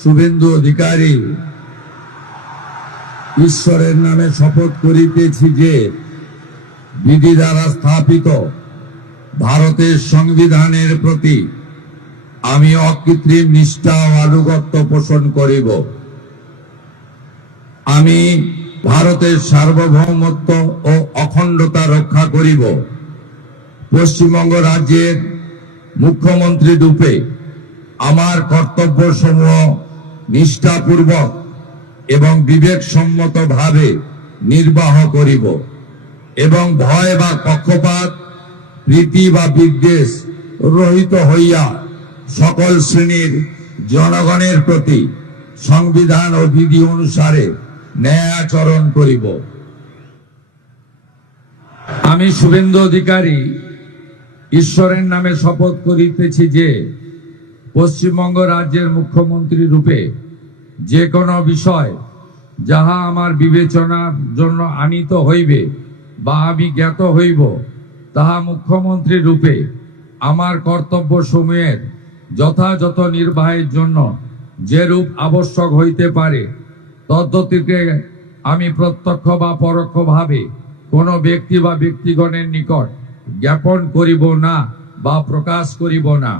শুভেন্দু অধিকারী ঈশ্বরের নামে শপথ করিতেছি যে বিধি দ্বারা স্থাপিত ভারতের সংবিধানের প্রতি আমি অকৃত্রিম নিষ্ঠা ও আনুগত্য পোষণ করিব। আমি ভারতের সার্বভৌমত্ব ও অখণ্ডতা রক্ষা করিব। পশ্চিমবঙ্গ রাজ্যের মুখ্যমন্ত্রী রূপে আমার কর্তব্যসমূহ নিষ্ঠাপূর্বক এবং বিবেকসম্মতভাবে নির্বাহ করিব এবং ভয় বা পক্ষপাত, প্রীতি বা বিদ্বেষ রহিত হইয়া সকল শ্রেণীর জনগণের প্রতি সংবিধান ও বিধি অনুসারে ন্যায় আচরণ করিব। আমি শুভেন্দু অধিকারী ঈশ্বরের নামে শপথ করিতেছি যে পশ্চিমবঙ্গ রাজ্যের মুখ্যমন্ত্রী রূপে যে কোনো বিষয় যাহা আমার বিবেচনার জন্য আনিত হইবে বা আমি জ্ঞাত হইব, তাহা মুখ্যমন্ত্রী রূপে আমার কর্তব্য সমূহের যথাযথ নির্বাহের জন্য যেরূপ আবশ্যক হইতে পারে তদ্গতিকে আমি প্রত্যক্ষ বা পরোক্ষভাবে কোনো ব্যক্তি বা ব্যক্তিগণের নিকট জ্ঞাপন করিব না বা প্রকাশ করিব না।